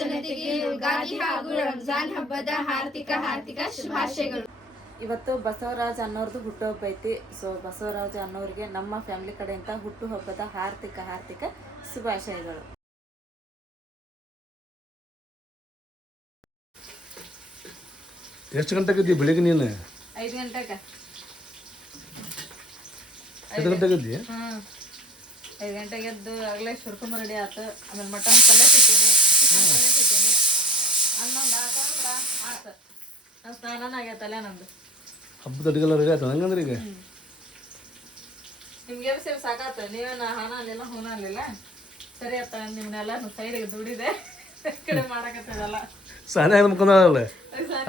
ಜನತೆಗೆ ಯುಗಾದಿ ಹಾಗೂ ರಂಜಾನ್ ಹಬ್ಬದ ಹಾರ್ದಿಕ ಶುಭಾಶಯಗಳು. ಇವತ್ತು ಬಸವರಾಜ ಅನ್ನೋರ್ದು ಹುಟ್ಟುಹಬ್ಬ ಐತಿ. ಸೊ ಬಸವರಾಜ ಅನ್ನೋರಿಗೆ ನಮ್ಮ ಫ್ಯಾಮಿಲಿ ಕಡೆಯಿಂದ ಹುಟ್ಟುಹಬ್ಬದ ಹಾರ್ದಿಕ ಶುಭಾಶಯಗಳು. ಎಷ್ಟು ಗಂಟೆಗೆ ಇದ್ದೀವಿ ಬೆಳಿಗ್ಗೆ ನೀನು? 5 ಗಂಟೆಗೆ. 5 ಗಂಟೆಗೆ ಇದ್ದೀವಿ? 5 ಗಂಟೆಗೆ ಎದ್ದು ಆಗಲೇ ಶುರ್ಕುಂಬ ರೆಡಿ ಆಯ್ತು. ಆಮೇಲೆ ಮಟನ್ ಪಲ್ಯ ಸಿಗ್ತೀನಿ, ಚಿಕನ್ ಪಲ್ಯ ಸಿಗ್ತೀನಿ, ಅನ್ನೊಂದು ಆಯ್ತು ಅಂದ್ರೆ ಆಯ್ತು. ಸ್ನಾನ ಆಗೈತಲ್ಲ ನಮ್ದು. ಹಬ್ಬದ ಅಡುಗೆಲ್ಲ ರೆಡಿ ಆಯ್ತು ಹಂಗಂದ್ರೆ ಈಗ ನಿಮ್ಗೆ ಸೇಮ್ ಸಾಕಾಯ್ತು. ನೀವೇನು ಹಾನ ಅಲ್ಲಿಲ್ಲ ಹೂನ ಅಲ್ಲಿಲ್ಲ ಸರಿ ಆಯ್ತ. ನಿಮ್ನೆಲ್ಲ ಸೈಡಿಗೆ ದುಡಿದೆ ಕಡೆ ಮಾಡಕತ್ತದಲ್ಲ ಸಾನೆ ಮುಖಂದಲ್ಲ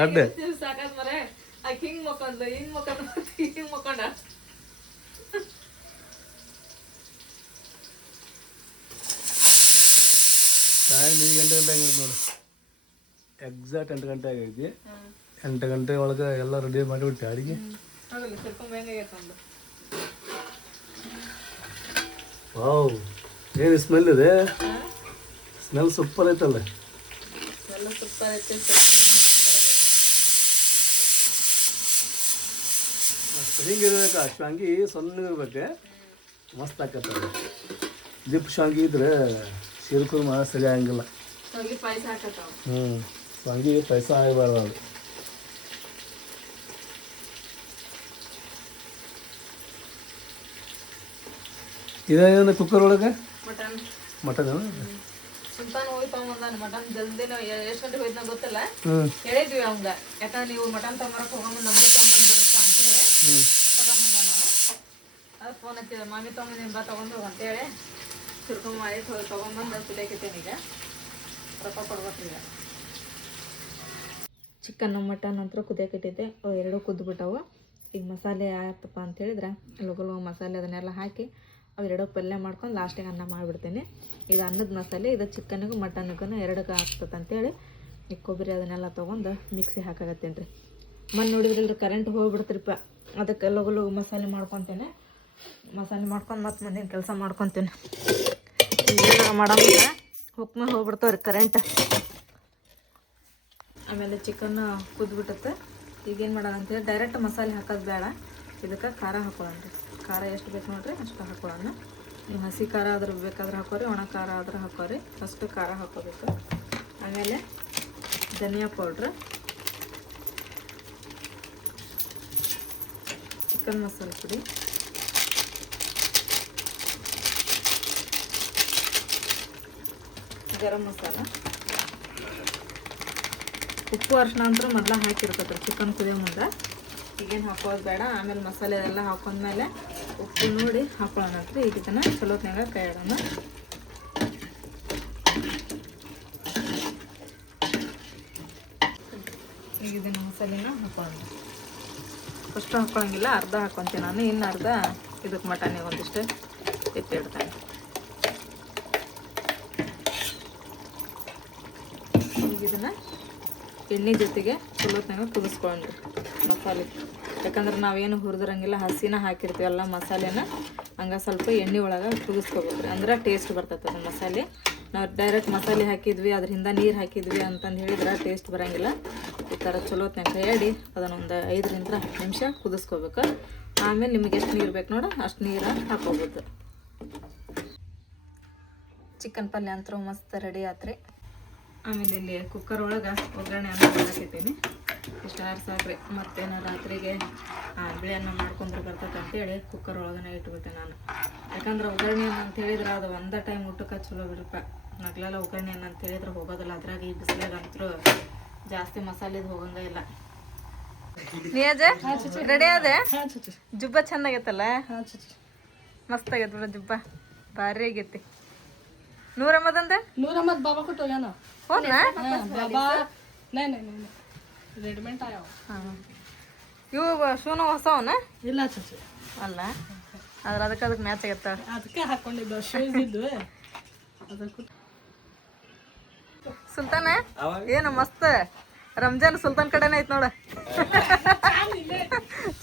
ಅಡ್ಡೆ ಸಾಕಾದ್ ಮರೆ. ಆಕೆ ಹಿಂಗ್ ಮಕ್ಕೊಂಡ್ಲು ಹಿಂಗ್ ಮಕ್ಕೊಂಡ. ಟೈಮ್ ಈಗ 8 ಗಂಟೆ ಆಗೈತಿ ನೋಡಿ. ಎಕ್ಸಾಕ್ಟ್ 8 ಗಂಟೆ ಆಗೈತಿ. 8 ಗಂಟೆ ಒಳಗೆ ಎಲ್ಲ ರೆಡಿ ಮಾಡಿಬಿಟ್ಟು ಅಡಿಗೆ. ವಾವ್, ಏನು ಸ್ಮೆಲ್ ಇದೆ? ಸ್ಮೆಲ್ ಸೂಪರ್ ಐತಲ್ಲ. ಹಿಂಗಿರ್ಬೇಕು. ಆ ಶಾಂಗಿ ಸಣ್ಣಗಿರ್ಬೇಕು, ಮಸ್ತ್ ಆಕತ್ತದ. ದಿಪ್ ಶಾಂಗಿ ಇದ್ರೆ ಶಿರ್ಕುರ್ಮ ಸರಿ ಆಗಂಗಿಲ್ಲ. ಶಾಂಗಿ ಪಾಯಸ ಆಗಬಾರ್ದು ಅದು. ಇದೇನು ಕುಕ್ಕರ್ ಒಳಗೆ ಮಟನ್ ಸುಲ್ತಾನ್ ಹೋಗಿ ತಗೊಂಬಂದಾನ ಮಟನ್. ಜಲ್ದಿನ ಎಷ್ಟು ಗಂಟೆಗೆ ಹೋಯ್ತು ಗೊತ್ತಿಲ್ಲ. ಹೇಳಿದ್ವಿ ಅವಂಗ, ಯಾಕಂದ್ರೆ ನೀವು ಮಟನ್ ತಗೊಂಬರಕ್ಕೆ ಹೋಗಂಬಂದು ನಮ್ಗೆ ತಗೊಂಡ್ಬಿಡುತ್ತ ಅಂತೇಳಿ ತಗೊಂಬಂದ. ನಾವು ಅದು ಫೋನ್ ಹಚ್ಚಿದ, ಮಾಮಿ ತಗೊಂಬಂದಿನ ಬಾ ತಗೊಂಡು ಹೋಗ ಅಂತೇಳಿ ಸುರ್ಕೊಂಡ್ ಮಾಡಿ ತಗೊಂಬಂದು ಕುದಿಯಾಕತ್ತೇನೆ. ಈಗ ರೊಕ್ಕ ಕೊಡ್ಬೇಕು. ಈಗ ಚಿಕನ್ ಮಟನ್ ಅಂತ ಕುದಿಯಾಕಿಟ್ಟಿದ್ದೆ, ಅವು ಎರಡೂ ಕುದ್ಬಿಟ್ಟವು. ಈಗ ಮಸಾಲೆ ಆಯ್ತಪ್ಪ ಅಂತ ಹೇಳಿದ್ರೆ ಲಗು ಮಸಾಲೆ ಅದನ್ನೆಲ್ಲ ಹಾಕಿ ಅವೆರಡೂ ಪಲ್ಯ ಮಾಡ್ಕೊಂಡು ಲಾಸ್ಟಿಗೆ ಅನ್ನ ಮಾಡಿಬಿಡ್ತೇನೆ. ಇದು ಅನ್ನದ ಮಸಾಲೆ, ಇದು ಚಿಕನ್ನಿಗೂ ಮಟನ್ಗೂ ಎರಡಕ್ಕೆ ಆಗ್ತದೆ ಅಂತೇಳಿ ಈ ಕೊಬ್ಬರಿ ಅದನ್ನೆಲ್ಲ ತೊಗೊಂಡು ಮಿಕ್ಸಿ ಹಾಕಾಕತ್ತೇನೆ ರೀ. ಮೊನ್ನೆ ನೋಡಿದ್ರಲ್ರಿ ಕರೆಂಟ್ ಹೋಗ್ಬಿಡ್ತೀರಿಪ್ಪ, ಅದಕ್ಕೆ ಲಗು ಮಸಾಲೆ ಮಾಡ್ಕೊತೇನೆ. ಮಸಾಲೆ ಮಾಡ್ಕೊಂಡು ಮತ್ತೆ ಮುಂದಿನ ಕೆಲಸ ಮಾಡ್ಕೊತೇನೆ. ಏನಾರ ಮಾಡೋಂಗಿಲ್ಲ ಹುಕ್ಮ ಹೋಗ್ಬಿಡ್ತಾವ್ರಿ ಕರೆಂಟ್. ಆಮೇಲೆ ಚಿಕನ್ ಕುದ್ಬಿಟ್ಟತ್ತೆ. ಈಗೇನು ಮಾಡೋಣ ಅಂತೇಳಿ ಡೈರೆಕ್ಟ್ ಮಸಾಲೆ ಹಾಕೋದು ಬೇಡ, ಇದಕ್ಕೆ ಖಾರ ಹಾಕೊಳ್ಳೋಣ ರೀ. ಖಾರ ಎಷ್ಟು ಬೇಕು ನೋಡಿರಿ ಅಷ್ಟು ಹಾಕೊಳ್ಳೋಣ. ನೀವು ಹಸಿ ಖಾರ ಆದ್ರೆ ಬೇಕಾದ್ರೆ ಹಾಕೋರಿ, ಒಣ ಖಾರ ಆದ್ರೆ ಹಾಕೋರಿ. ಫಸ್ಟು ಖಾರ ಹಾಕೋಬೇಕು. ಆಮೇಲೆ ಧನಿಯಾ ಪೌಡ್ರ್, ಚಿಕನ್ ಮಸಾಲೆ ಪುಡಿ, ಗರಂ ಮಸಾಲ, ಉಪ್ಪು ಅರಿಶಿನ ಅಂತೂ ಮೊದಲ ಹಾಕಿರ್ತೈತೆ ಚಿಕನ್ ಕುದಿಯೋ ಮುಂದೆ. ಈಗೇನು ಹಾಕೋದು ಬೇಡ. ಆಮೇಲೆ ಮಸಾಲೆ ಎಲ್ಲ ಹಾಕೊಂಡ್ಮೇಲೆ ಉಪ್ಪು ನೋಡಿ ಹಾಕೊಳ್ಳೋಣ. ಈಗ ಇದನ್ನು ಚಲೋತ್ನಾಗ ಕೈ ಇಡೋಣ. ಈಗ ಇದನ್ನು ಮಸಾಲೆನ ಹಾಕೊಳ್ಳೋಣ. ಫಸ್ಟ್ ಹಾಕೊಳ್ಳೋಂಗಿಲ್ಲ, ಅರ್ಧ ಹಾಕೊತೀನಿ ನಾನು. ಇನ್ನು ಅರ್ಧ ಇದಕ್ಕೆ ಮಟನಿಗೆ ಒಂದಿಷ್ಟು ಎತ್ತಿಡ್ತೇನೆ. ಈಗ ಇದನ್ನು ಎಣ್ಣೆ ಜೊತೆಗೆ ಚಲೋತ್ನಾಗ ಕುದಿಸ್ಕೊಳ್ಳೋಣ್ರಿ ಮಸಾಲೆ. ಯಾಕಂದ್ರೆ ನಾವೇನು ಹುರಿದ್ರಂಗಿಲ್ಲ, ಹಸಿನ ಹಾಕಿರ್ತೀವಿ ಎಲ್ಲ ಮಸಾಲೆನ. ಹಂಗೆ ಸ್ವಲ್ಪ ಎಣ್ಣೆ ಒಳಗೆ ಕುದಿಸ್ಕೋಬೇಕ್ರಿ, ಅಂದ್ರೆ ಟೇಸ್ಟ್ ಬರ್ತೈತೆ ಅದು ಮಸಾಲೆ. ನಾವು ಡೈರೆಕ್ಟ್ ಮಸಾಲೆ ಹಾಕಿದ್ವಿ ಅದ್ರಿಂದ ನೀರು ಹಾಕಿದ್ವಿ ಅಂತಂದು ಹೇಳಿದ್ರೆ ಟೇಸ್ಟ್ ಬರೋಂಗಿಲ್ಲ. ಈ ಥರ ಚಲೋತ್ನಾಗ ಕೈಯಾಡಿ ಅದನ್ನೊಂದು 5 ರಿಂದ 10 ನಿಮಿಷ ಕುದಿಸ್ಕೋಬೇಕು. ಆಮೇಲೆ ನಿಮಗೆ ಎಷ್ಟು ನೀರು ಬೇಕು ನೋಡು ಅಷ್ಟು ನೀರು ಹಾಕೋಬೋದು. ಚಿಕನ್ ಪಲ್ಯ ಅಂತೂ ಮಸ್ತ್ ರೆಡಿ ಆತ್ರಿ. ಆಮೇಲೆ ಇಲ್ಲಿ ಕುಕ್ಕರ್ ಒಳಗೆ ಒಗ್ಗರಣೆ ಅನ್ನ ಮಾಡಾಕಿದ್ದೀನಿ. ಇಷ್ಟು ಸಾಕ್ರಿ. ಮತ್ತೇನೋ ರಾತ್ರಿಗೆ ಬಿಳಿ ಅನ್ನ ಮಾಡ್ಕೊಂಡ್ರೆ ಬರ್ತೈತೆ ಅಂತೇಳಿ ಕುಕ್ಕರ್ ಒಳಗನೆ ಇಟ್ಬಿಟ್ಟೆ ನಾನು. ಯಾಕಂದ್ರೆ ಒಗ್ಗರಣೆ ಅನ್ನ ಅಂತ ಹೇಳಿದ್ರೆ ಅದು ಒಂದೇ ಟೈಮ್ ಊಟಕ್ಕೆ ಚಲೋ ಬಿಡಪ್ಪ. ನಗ್ಲೆಲ್ಲ ಒಗ್ಗರಣೆ ಅನ್ನ ಅಂತ ಹೇಳಿದ್ರೆ ಹೋಗೋದಿಲ್ಲ. ಅದ್ರಾಗ ಈ ಬಿಸಿಲಾಗ ಅಂತೂ ಜಾಸ್ತಿ ಮಸಾಲೆದು ಹೋಗಂಗ ಇಲ್ಲ. ನೀಜ ರೆಡಿ ಅದೇ? ಜುಬ್ಬ ಚೆನ್ನಾಗೈತಲ್ಲ, ಮಸ್ತ್ ಆಗೈತೆ ಬಿಡ ಜುಬ್ಬ, ಭಾರಿ ಆಗೈತಿ. ನೂರಮ್ಮದಂದ बाबा को टोया ना हो ना बाबा नहीं रेडीमेड आया ಇವು ಶೂನು ಹೊಸವನ ಇಲ್ಲ ಚಚ್ಚಿ ಅಲ್ಲ, ಆದ್ರೆ ಅದಕ್ಕೆ ಮ್ಯಾಚ್ ಆಗತ್ತ. ಅದಕ್ಕೆ ಹಾಕೊಂಡಿದ್ದು ಶೂಸ್ ಇದ್ದು ಅದಕ್ಕೆ. ಸುಲ್ತಾನ ಏನು ಮಸ್ತ್ ರಂಜಾನ್ ಸುಲ್ತಾನ್ ಕಡೆನೇ ಐತ್ ನೋಡ.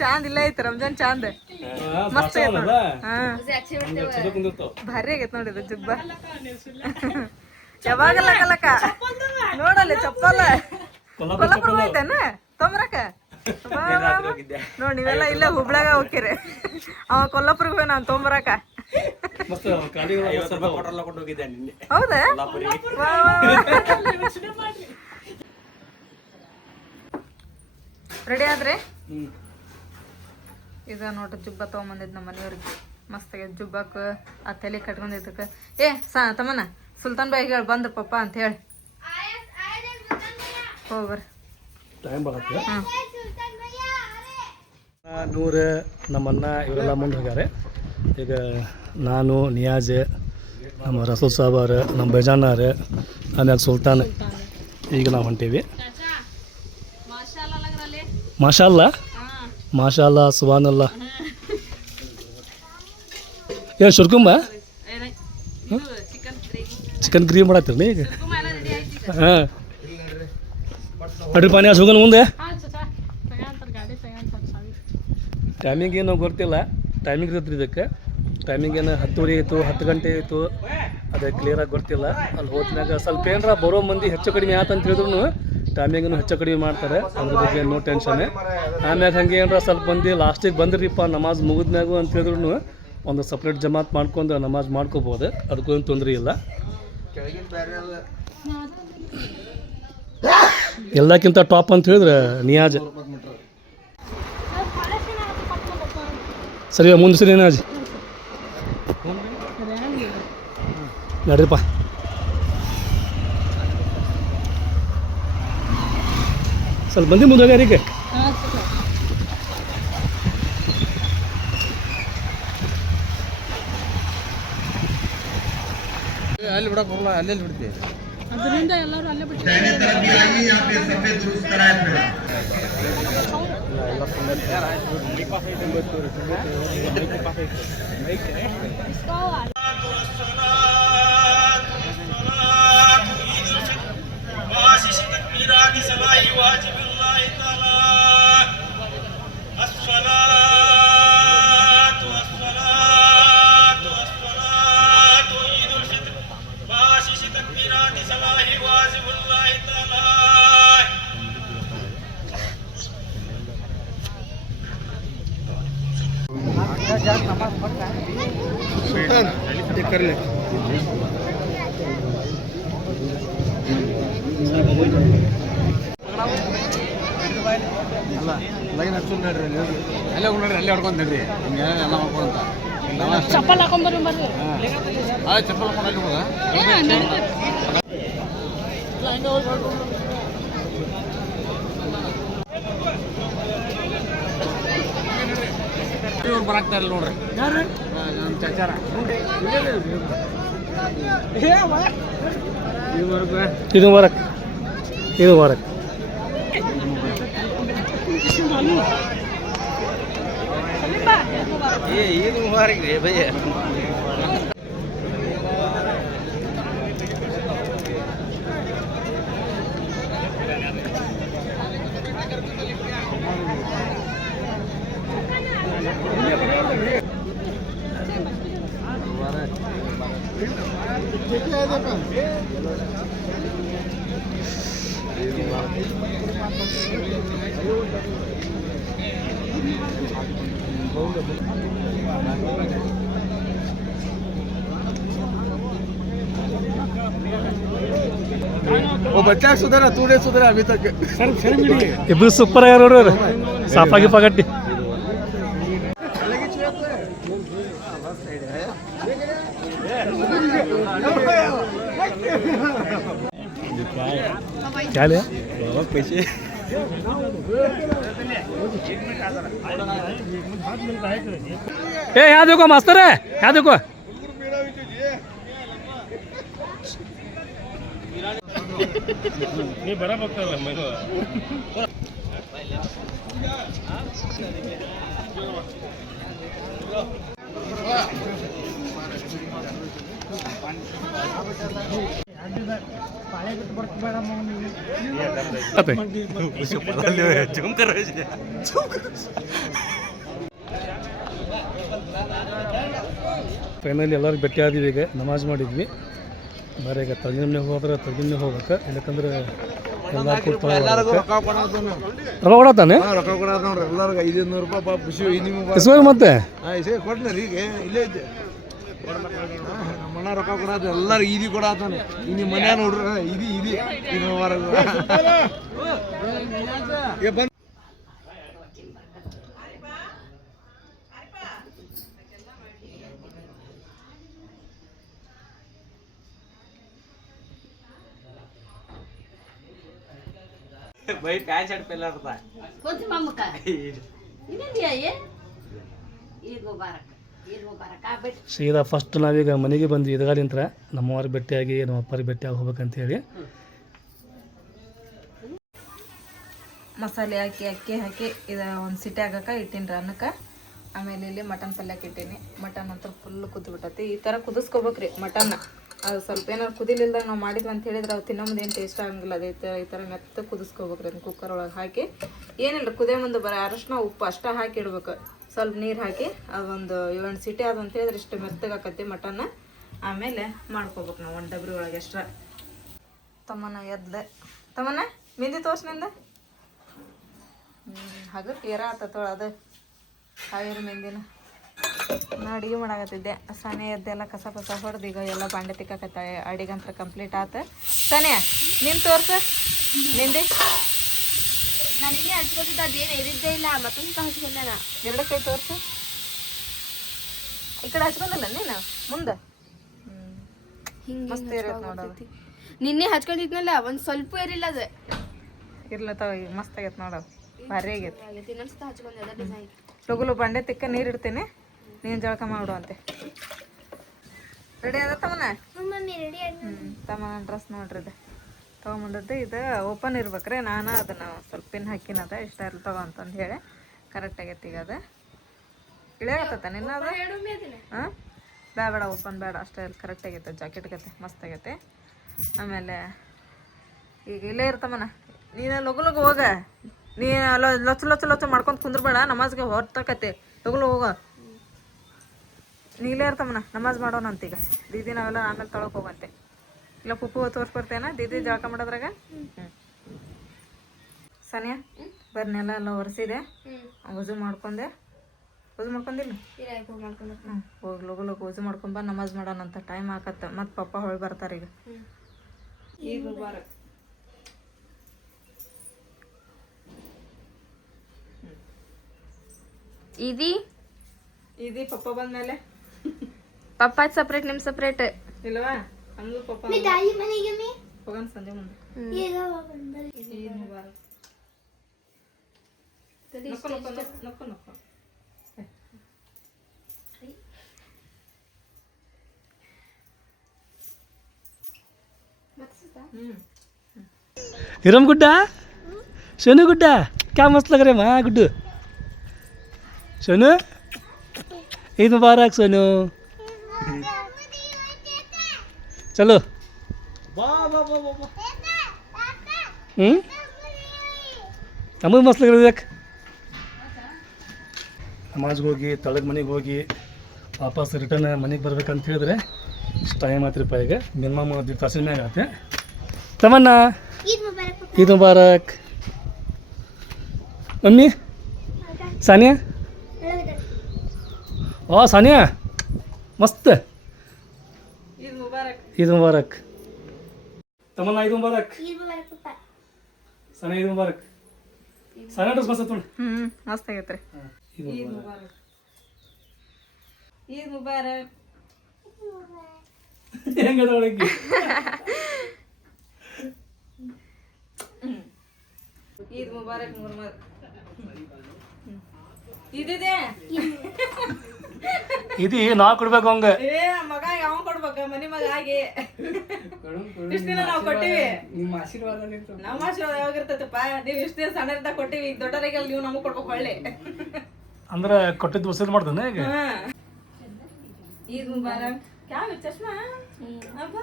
ಚಾಂದ್ ಇಲ್ಲ ಐತಿ ರಂಜಾನ್ ಚಾಂದ್ ಮಸ್ತ್ ಐತ್ ನೋಡ. ಭಾರಿ ಆಗೈತ್ ನೋಡಿದ ಜುಬ್ಬ. ಯಾವಾಗಲ್ಲ ಕಲಕ ನೋಡಲ್ಲ ಚಪ್ಪಲ್ಲ ಕೊಲ್ಲಾಪುರ ಹೋಯ್ತೇನ ತೊಂಬರಕ ನೋಡಿ ನೀವೆಲ್ಲ ಇಲ್ಲ ಹುಬ್ಳ್ಯಾಗ ಹೋಗ್ತೀರಿ ಅವ ಕೊಲ್ಲಾಪುರ್ಗೆ ಹೋಗಿ ನಾನು ತೊಂಬರಕ ಹೌದಾ ರೆಡಿ ಆದ್ರೆ ಈಗ ನೋಡ್ರಿ ಜುಬ್ಬ ತೊಗೊಂಬಂದಿದ್ ನಮ್ಮ ಮನೆಯವ್ರಿಗೆ ಮಸ್ತಾಗ ಜುಬ್ಬಕ್ಕ ಆ ತಲೆ ಕಟ್ಕೊಂಡಿದ್ದಕ್ಕೆ ತಮ್ಮನ ಸುಲ್ತಾನ್ ಬಾಯಿಗೆ ಹೇಳಿ ಬಂದ್ರ ಪಪ್ಪ ಅಂತ ಹೇಳಿ ಹೋಗ್ಬರ್ರಿ ಟೈಮ್ ಬರುತ್ತೆ ನೂರು ನಮ್ಮನ್ನ ಇವರೆಲ್ಲ ಮುಂದೆ ಹೋಗ್ಯಾರೆ ಈಗ ನಾನು ನಿಯಾಜ್ ನಮ್ಮ ರಸೂಲ್ ಸಾಬಾರ್ ನಮ್ಮ ಬೇಜಾನಾರ್ ಆಮ್ಯಾಗ ಸುಲ್ತಾನ್ ಈಗ ನಾವು ಹೊಂಟೀವಿ ಮಾಶಾಲ್ಲ ಸುಬಾನಲ್ಲ ಏನು ಶುರ್ಕುಂಬ ಚಿಕನ್ ಗ್ರೇವಿ ಮಾಡತ್ತೀರಿ ಈಗ ಹಾಂ ಅಡ್ರಿ ಪಾನಿ ಹೋಗೋಣ ಮುಂದೆ ಟೈಮಿಂಗ್ ಏನೋ ಗೊತ್ತಿಲ್ಲ ಟೈಮಿಂಗ್ ಇರುತ್ತೆ ಇದಕ್ಕೆ ಟೈಮಿಂಗ್ ಏನು 10:30 ಆಯಿತು 10 ಗಂಟೆ ಆಯಿತು ಅದೇ ಕ್ಲಿಯರಾಗಿ ಗೊತ್ತಿಲ್ಲ ಅಲ್ಲಿ ಹೋದ್ಮ್ಯಾಗ ಸ್ವಲ್ಪ ಏನರ ಬರೋ ಮಂದಿ ಹೆಚ್ಚು ಕಡಿಮೆ ಆತಂತ ಹೇಳಿದ್ರು ಟೈಮಿಂಗನ್ನು ಹೆಚ್ಚು ಕಡಿಮೆ ಮಾಡ್ತಾರೆ ಅದ್ರ ಬಗ್ಗೆ ನೋ ಟೆನ್ಷನ್ ಆಮ್ಯಾಗ ಹಂಗೆ ಏನರ ಸ್ವಲ್ಪ ಮಂದಿ ಲಾಸ್ಟಿಗೆ ಬಂದ್ರಿಪ್ಪ ನಮಾಜ್ ಮುಗಿದ್ಮ್ಯಾಗು ಅಂತ ಹೇಳಿದ್ರು ಒಂದು ಸಪ್ರೇಟ್ ಜಮಾತ್ ಮಾಡ್ಕೊಂಡು ನಮಾಜ್ ಮಾಡ್ಕೋಬೋದು ಅದಕ್ಕೂ ತೊಂದರೆ ಇಲ್ಲ ಎಲ್ಲಕ್ಕಿಂತ ಟಾಪ್ ಅಂತ ಹೇಳಿದ್ರೆ ನಿಯಾಜ್ ಸರಿ ಮುಂದೆ ಸರಿ ನಿಯಾಜ್ ನಡ್ರಿಪ್ಪ ಸ್ವಲ್ಪ ಮಂದಿ ಮುಂದೆ ಹೋಗ್ಯಾರೀಗ ಅಲ್ಲಿ ಬಿಡಕ್ಕೆ ಬರಲ್ಲ ಅಲ್ಲೆಲ್ಲಿ ಬಿಡ್ತೀವಿ ಅದರಿಂದ ಎಲ್ಲರೂ ಅಲ್ಲೇ ಬಿಟ್ಟು कर ले ಅಲ್ಲ ಲೈನ್ ಹಚ್ಚು ನೋಡ್ರಿ ಅಲ್ಲೇ ನೋಡ್ರಿ ಅಲ್ಲೇ ಹೊಡ್ಕೊಂಡು ನಡ್ರಿ ನಿಮ್ಗೆ ಎಲ್ಲ ಮಾಡ್ಕೊಂತ ಚಪ್ಪಲ್ ಹಾಕೊಂಡ್ಬರ್ರಿ ಬರ್ರಿ ಹಾಂ ಚಪ್ಪಲ್ ಹಾಕೊಂಡು ಹೋದ ಇವ್ರು ಬರಾಕ್ತಾ ಇಲ್ಲ ನೋಡ್ರಿ ನಮ್ಮ ಚಾಚಾರ ಇದು ವರಕ್ ಇದು ಮುಬಾರಕ್ ರೀ ಭಯ್ಯ वो बच्चा सुधरा तू नहीं सुधरा अभी तक ಇಬ್ರು ಸೂಪರ್ ಆಗ್ಯಾರ ನೋಡ್ರಿ ಸಾಫಾಗಿ ಪಗಟ್ಟಿ क्या लिया पैसे यहाँ देखो मास्टर है यहाँ देखो नहीं बड़ा बकता है मैं ಫೈನಲಿ ಎಲ್ಲರೂ ಭೇಟಿ ಆದಿವಿ ಈಗ ನಮಾಜ್ ಮಾಡಿದ್ವಿ ಬರೀ ಈಗ ತಗ್ಗಿನ ಹೋದ್ರೆ ತಗ್ಗಿನ ಹೋಗ್ಬೇಕು ಯಾಕಂದ್ರೆ ಎಲ್ಲರಿಗೂ ರೊಕ್ಕ ಕೊಡೋದು ರೊಕ್ಕ ಕೊಡತ್ತಾನೆ ರೊಕ್ಕ ಕೊಡೋದು ನೋಡ್ರಿ ಎಲ್ಲರಿಗೂ 500 ರೂಪಾಯಿ ಪಾಪ ಖುಷಿ ನಿಮಗೆ ಇಸ್ಬೇಕು ಮತ್ತೆ ಕೊಡ್ತೀನಿ ರೀ ಈಗ ಇಲ್ಲೇ ಇದ್ದೆ ನಮ್ಮ ಅಣ್ಣ ರೊಕ್ಕ ಕೊಡೋದು ಎಲ್ಲರಿಗೂ ಈದಿ ಕೊಡತ್ತಾನೆ ಈ ನಿಮ್ಮ ಮನ್ಯಾಗ ನೋಡ್ರಿ ಇದಿ ಈಗ ಬಂದು भाई प्याज शर्ट पहला रहता है कौन सी मामू का इन्हें दिया ये ईद मुबारक आप बैठ ಸೀದಾ ಫಸ್ಟ್ ನಾವೀಗ ಮನೆಗೆ ಬಂದ್ವಿ ಇದಗಾಲಿಂತ್ರ ನಮ್ಮವ್ರಿಗೆ ಭೇಟಿಯಾಗಿ ನಮ್ಮ ಅಪ್ಪರಿಗೆ ಭೇಟಿಯಾಗಿ ಹೋಗ್ಬೇಕಂತ ಹೇಳಿ ಮಸಾಲೆ ಹಾಕಿ ಅಕ್ಕಿ ಹಾಕಿ ಇದು ಒಂದು ಸಿಟಿ ಆಗಕ್ಕೆ ಇಟ್ಟೀನಿ ಅನ್ನಕ್ಕೆ. ಆಮೇಲೆ ಇಲ್ಲಿ ಮಟನ್ ಪಲ್ಯಕ್ಕೆ ಇಟ್ಟೀನಿ. ಮಟನ್ ಅಂತ ಫುಲ್ ಕುದ್ಬಿಟ್ಟತಿ. ಈ ಥರ ಕುದಿಸ್ಕೋಬೇಕ್ರಿ ಮಟನ್ನ. ಅದು ಸ್ವಲ್ಪ ಏನಾರು ಕುದಿಲಿಲ್ದಾಗ ನಾವು ಮಾಡಿದ್ವಿ ಅಂತ ಹೇಳಿದ್ರೆ ಅದು ತಿನ್ನೋದು ಏನು ಟೇಸ್ಟ್ ಆಗಂಗಿಲ್ಲ. ಅದೇ ಈ ಥರ ಮೆತ್ತ ಕುದಿಸ್ಕೋಬೇಕ್ರಿ ಅದನ್ನ ಕುಕ್ಕರ್ ಒಳಗೆ ಹಾಕಿ. ಏನಿಲ್ಲ ಕುದಿಯೋ ಮುಂದೆ ಬರೀ ಅರಶಿನ ಉಪ್ಪು ಅಷ್ಟೇ ಹಾಕಿ ಇಡ್ಬೇಕು. ಸ್ವಲ್ಪ ನೀರು ಹಾಕಿ ಅದೊಂದು 7 ಸಿಟಿ ಅದು ಅಂತ ಹೇಳಿದ್ರೆ ಇಷ್ಟು ಮೆತ್ತಗೆ ಆಕತಿ ಮಟನ್ನ. ಆಮೇಲೆ ಮಾಡ್ಕೋಬೇಕು ನಾವು ಒಂದು ಡಬ್ರಿ ಒಳಗೆ ಎಷ್ಟ್ರ. ತಮ್ಮನ ಎದ್ದೆ ತಮ್ಮನ ಮೆಂದಿ ತೋರ್ಸ್ನಿಂದ ಹಗಕ್ಕೆ ಏರ ಆತತ್ತೋಳ ಅದು ಸಾವಿರ ಮೆಂದಿನ. ನಾ ಅಡುಗೆ ಮಾಡಾಕತ್ತಿದ್ದೆ. ಸನೆ ಎದ್ದೆಲ್ಲ ಕಸ ಹೊಡೆದು ಈಗ ಎಲ್ಲ ಬಾಂಡೆ ತಿಕ್ಕಾಕತ್ತ. ಅಡಿಗಂತ್ರ ಕಂಪ್ಲೀಟ್ ಆತ. ಸನೆ ನೀನು ತೋರ್ಸು ಮೆಂದಿ. ನಾನು ಇನ್ನೇ ಹಚ್ಕೋತಿದ್ದೆ ಅದೇನು ಎರಿದ್ದೇ ಇಲ್ಲ ಮತ್ತೊಂದು ಹಚ್ಕೊಂಡೆ ನಾ 2 ಕೈ ತೋರ್ಸು. ಈ ಕಡೆ ಹಚ್ಕೊಂಡಲ್ಲ ನೀನು ಮುಂದೆ ಮಸ್ತ್ ಇರತ್ತೆ ನೋಡೋದು. ನಿನ್ನೆ ಹಚ್ಕೊಂಡಿದ್ನಲ್ಲ ಒಂದು ಸ್ವಲ್ಪ ಏರಿಲ್ಲ ಅದು ಇರ್ಲತ್ತಾವ ಈಗ ಮಸ್ತ್ ಆಗೈತೆ ನೋಡೋದು. ಭಾರಿ ಆಗೈತೆ. ಇನ್ನೊಂದ್ಸತ ಹಚ್ಕೊಂಡೆ ಅದ ಡಿಸೈನ್. ಲಗು ಬಾಂಡೆ ತಿಕ್ಕ ನೀರು ಇಡ್ತೀನಿ. ನೀನು ಜಳಕ ಮಾಡು ಅಂತೆ. ರೆಡಿ ಅದ ತಮ್ಮನ? ತಮ್ಮನ ಡ್ರೆಸ್ ನೋಡ್ರಿ ಇದು ತೊಗೊಂಬಂದದ್ದು. ಇದು ಓಪನ್ ಇರ್ಬೇಕ್ರಿ. ನಾನು ಅದನ್ನು ಸ್ವಲ್ಪ ಪಿನ್ ಹಾಕಿನದ ಇಷ್ಟ ಇರಲಿ ತಗೋ ಅಂತಂದು ಹೇಳಿ ಕರೆಕ್ಟ್ ಆಗೈತೆ. ಈಗ ಅದು ಇಳಿಯಾಗತ್ತ ನಿನ್ನ ಅದು ಹಾಂ ಬೇಡ ಓಪನ್ ಬೇಡ ಅಷ್ಟೇ ಇಲ್ಲಿ ಕರೆಕ್ಟ್ ಆಗೈತೆ. ಜಾಕೆಟ್ ಆಗೈತೆ ಮಸ್ತ್ ಆಗೈತೆ. ಆಮೇಲೆ ಈಗ ಇಲ್ಲೇ ಇರ್ತಮ್ಮನ ನೀನು ಲಗು ಹೋಗ. ನೀನು ಲೊಚ್ಚ ಮಾಡ್ಕೊಂಡು ಕುಂದ್ರಬೇಡ. ನಮಾಜ್ಗೆ ಹೊರ್ತಕತ್ತೆ ಲಗು ಹೋಗ. ನೀಲೇ ಇರ್ತಮ್ಮನ ನಮಾಜ್ ಮಾಡೋಣಂತ. ಈಗ ದೀದಿ ನಾವೆಲ್ಲ ಆಮೇಲೆ ತೊಳಕ್ಕೆ ಹೋಗಂತೆ. ಇಲ್ಲ ಪುಪ್ಪು ತೋರಿಸ್ಬರ್ತೇನ ದೀದಿ ಜಳಕ ಮಾಡೋದ್ರಾಗ. ಸಾನಿಯಾ ಬರ್ನೆಲ್ಲ ಎಲ್ಲ ಒರೆಸಿದೆ. ವಜು ಮಾಡ್ಕೊಂಡೆ. ವಜು ಮಾಡ್ಕೊಂಡಿಲ್ಲ ಹೋಗಿ ಲಗು ವಜು ಮಾಡ್ಕೊಂಬ ನಮಾಜ್ ಮಾಡೋಣಂತ. ಟೈಮ್ ಆಕತ್ತ ಮತ್ತು ಪಪ್ಪ ಹೊಳ್ ಬರ್ತಾರೆ ಈಗ. ಈಗ ಮುಬಾರಕ್ ಇದೀ ಪಪ್ಪ ಬಂದ್ಮೇಲೆ ಪಪ್ಪ ಸಪ್ರೇಟ್ ನಿಮ್ ಸಪ್ರೇಟ್ ಇಲ್ವಾ ನಮ್ದು ಪಪ್ಪ ಹೋಗೋಣ ಸಂಜೆ ಮುಂದೆ. ಈದ್ ಮುಬಾರಕ್. ನಕ್ಕು हिरम गुड्डा सोनू गुड्डा क्या मस्त लग रहे माँ गुड्डू. सोनू ईद मुबारक सोनू. चलो ನಮಗೆ ಮಸ್ತ್ ಲಗ್ ರहा ನಮಾಜ್ಗೆ ಹೋಗಿ ತಳಗ ಮನೆಗೆ ಹೋಗಿ ವಾಪಸ್ ರಿಟರ್ನ್ ಮನೆಗೆ ಬರ್ಬೇಕಂತ ಹೇಳಿದ್ರೆ ಇಷ್ಟು ಟೈಮ್ ಆಯ್ತುರಿಪ್ಪ. ಈಗ ಮಿನಿಮಮ್ 1 ತಾಸಿನ ಮ್ಯಾಗ ಆಯ್ತು. ತಮನ್ನ ಈದ್ ಮುಬಾರಕ್. ಮಮ್ಮಿ ಸಾನಿಯಾ ಓ ಸಾನಿಯಾ ಮಸ್ತ್ ಈದ್ ಮುಬಾರಕ್. ತಮನ್ನ ಈದ್ ಮುಬಾರಕ್. ಸಾನಿಯಾ ಈದ್ ಮುಬಾರಕ್. ಸಾನಿಯಾ ಡ್ರೆಸ್ ಮಸ್ತ್ ನೋಡಿ. ಮಸ್ತ್ ಆಗೈತ್ರಿ. ಈದ್ ಮುಬಾರಕ್. ಈದ್ ಮುಬಾರಕ್. ಹೆಂಗದ ಒಳಗೆ ಈದ್ ಮುಬಾರಕ್. ಇದಿದೆ ಇದು ನಾವು ಕೊಡ್ಬೇಕು ಅವಂಗ. ಏ ಮಗ ಯಾವ ಕೊಡ್ಬೇಕ ಮನಿ ಮಗ ಆಗಿ ಇಷ್ಟ ದಿನ ನಾವು ಕೊಟ್ಟಿವಿ. ನಿಮ್ಮ ಆಶೀರ್ವಾದ ನಮ್ಮ ಆಶೀರ್ವಾದ ಯಾವಾಗಿರ್ತೈತಪ್ಪ. ನೀವು ಇಷ್ಟ ದಿನ ಸಣ್ಣದ ಕೊಟ್ಟಿವಿ. ಈಗ ದೊಡ್ಡರಿಗೆ ನೀವು ನಮಗೆ ಕೊಡ್ಬೇಕು ಒಳ್ಳೆ. ಅಂದ್ರೆ ಕೊಟ್ಟಿದ್ದು ವಸೂಲ್ ಮಾಡ್ತಾನೆ ಈಗ. ಈದ್ ಮುಬಾರಕ್. क्या चश्मा अब्बा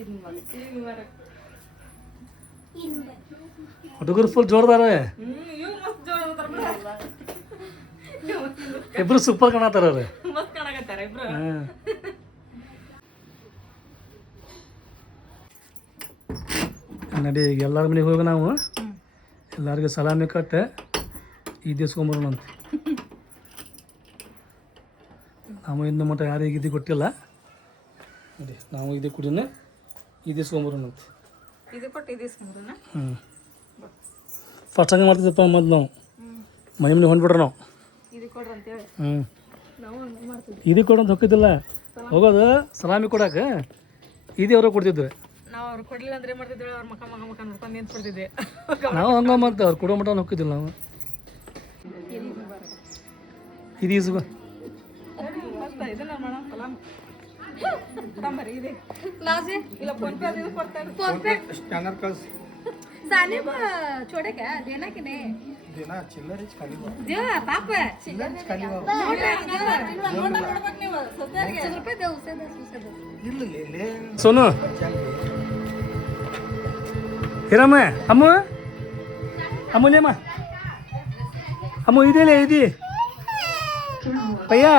ईद मुबारक. ईद मुबारक. ಹುಡುಗರು ಫುಲ್ ಜೋರ್ದಾರ. ಇವ್ ಮಸ್ತ್ ಜೋರ್ ಅದಾರ. ಇಬ್ರು ಸೂಪರ್ ಕಾಣತ್ತಾರ ಅವ್ರು. ಮಸ್ತ್ ಕಾಣಕತ್ತಾರ ಇಬ್ರು. ನಡಿ ಈಗ ಎಲ್ಲರ ಮನೆಗೆ ಹೋಗಿ ನಾವು ಎಲ್ಲರಿಗೂ ಸಲಾಮಿ ಕಟ್ಟೆ ಈದಿಸ್ಕೊಂಬರೋಣ ಅಂತ. ನಾವು ಇನ್ನು ಮಟ್ಟ ಯಾರಿಗೆ ಇದು ಕೊಟ್ಟಿಲ್ಲ. ನೋಡಿ ನಾವು ಇದು ಕುಡಿನ ಈದಿಸ್ಕೊಂಬರೋಣ ಅಂತ. ಇದು ಕೊಟ್ಟು ಇದಿಸ್ಕೊಂಡ್ರನ ಫಸ್ಟ್ ಹಂಗೆ ಮಾಡ್ತಿದ್ದಪ್ಪ ಮೊದಲು ನಾವು ಮನೆ ಹೊಂದ್ಬಿಟ್ರೆ ನಾವು ಇದು ಕೊಡ್ರಿ ಅಂತೇಳಿ ನಾವು ಹಂಗೆ ಮಾಡ್ತಿದ್ವಿ. ಇದು ಕೊಡೋದು ಹೊಕ್ಕಿದ್ದಿಲ್ಲ, ಹೋಗೋದು ಸಲಾಮಿ ಕೊಡಕ್ಕೆ ಇದೇ ಅವ್ರಿಗೆ ಕೊಡ್ತಿದ್ರು. ನಾವು ಅವ್ರು ಕೊಡ್ಲಿಲ್ಲ ಅಂದ್ರೆ ಏನು ಮಾಡ್ತಿದ್ವಿ, ಅವ್ರ ಮಕ್ಕ ನೋಡ್ಕೊಂಡು ನಿಂತು ಬಿಡ್ತಿದ್ವಿ. ನಾವು ಹಂಗೆ ಮತ್ತೆ ಅವ್ರು ಕೊಡೋ ಮಟ್ಟ ಹೊಕ್ಕಿದ್ದಿಲ್ಲ ನಾವು. ಇದು ಈಸ್ಕೊ ಇದನ್ನ ಮಾಡೋಣ ಸಲಾಮ್ ತಂಬರಿ ಇದೆ ಇಲ್ಲ ಫೋನ್ ಪೇ ಅದು ಕೊಡ್ತಾರೆ. ಫೋನ್ ಪೇ स्कैनर का साले छोड़े क्या देना कि नहीं देना चिल्लर खाली दे पाप चिल्लर खाली नोट ಕೊಡ್ಬೇಕು ನೀವು ಸೊಸೆರಿಗೆ ₹10 दे उसे 10 दे ಇಲ್ಲ ले सोनू हिरम अम्मू अम्मू ले अम्मू इधे ले इधे भैया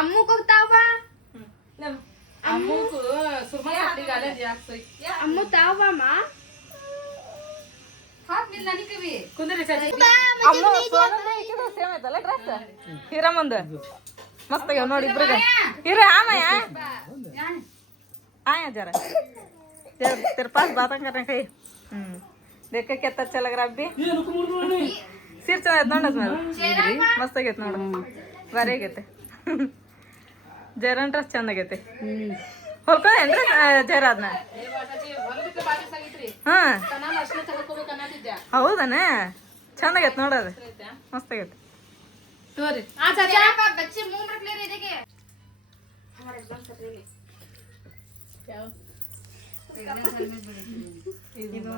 अम्मू को तावा अम्मू को सुरमा साथी गाले जाक सोई अम्मू तावा माँ हाथ मिलना नहीं कभी कुंदरी चाची अम्मू सोना नहीं किधर सेम है तले ड्रेस हीरा मंद मस्त है नोड़ी इब्रगे हीरा आया आया जरा तेरे पास बातें करने कहीं देख के कितना अच्छा लग रहा अभी सिर चला नोड़ स्मेल मस्त ಆಗೈತೆ ನೋಡು ಬಾರಿ ಆಗೈತೆ ಜಯರಾನ್ ಡ್ರೆಸ್ ಚಂದ ಆಗೈತೆ ಹೊಲ್ಕೊಂಡೇನ್ರಿ ಜಯರಾದ್ನ ಹಾಂ ಹೌದನ ಚಂದ ಆಗೈತೆ ನೋಡೋದು ಮಸ್ತ್ ಆಗೈತೆ ತೋರಿ चाचा बच्चे मुंह रख ले रहे देखे हमारे एकदम कर रहे क्या एकदम